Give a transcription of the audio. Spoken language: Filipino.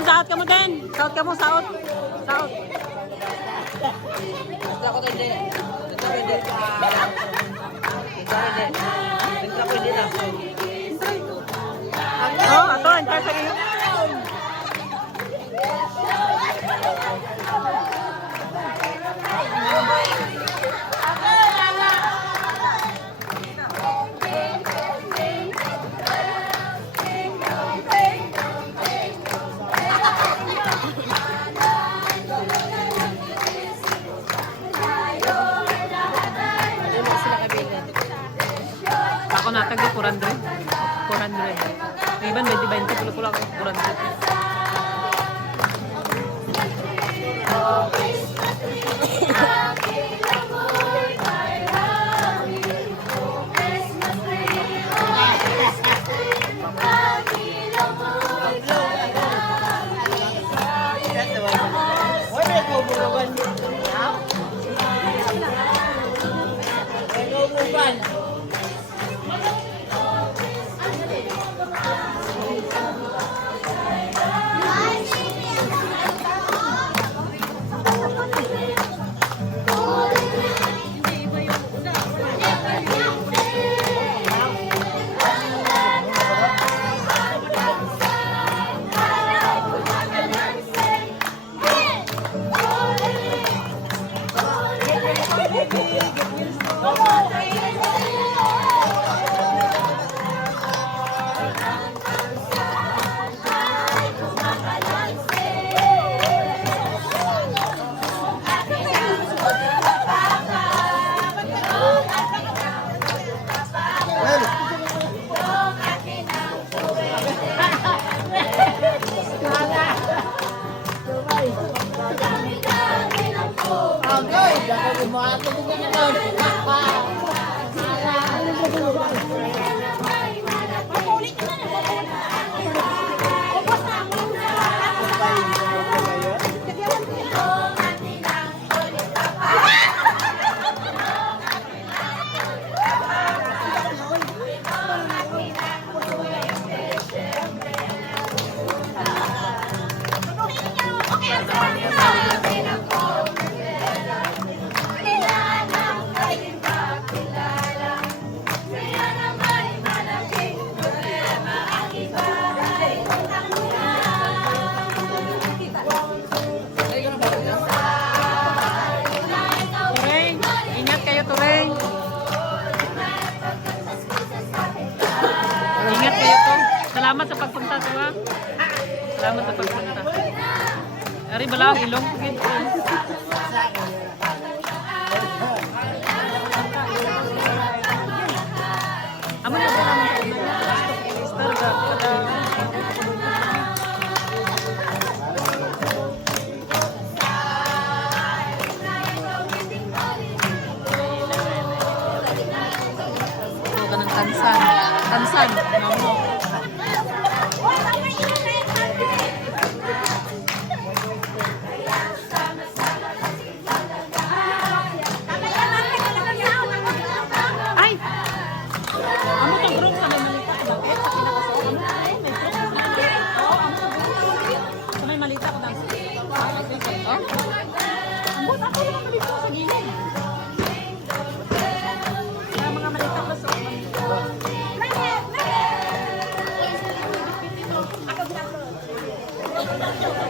Den, saot ka mo, Den. Saot ka mo, saot. Saot. Ako to din. Ito pwede. Ito pwede na. Oh, ato, entire sa iyo. Ako natag 400. 400. Iban 20 pulo pulo ako 400. Salamat sa pagpunta, diba? Salamat sa pagpunta. Ari balaw ilong gid. Amo na ba naman star ga kada. Kanang tansan. Tansan, mamo. Thank you.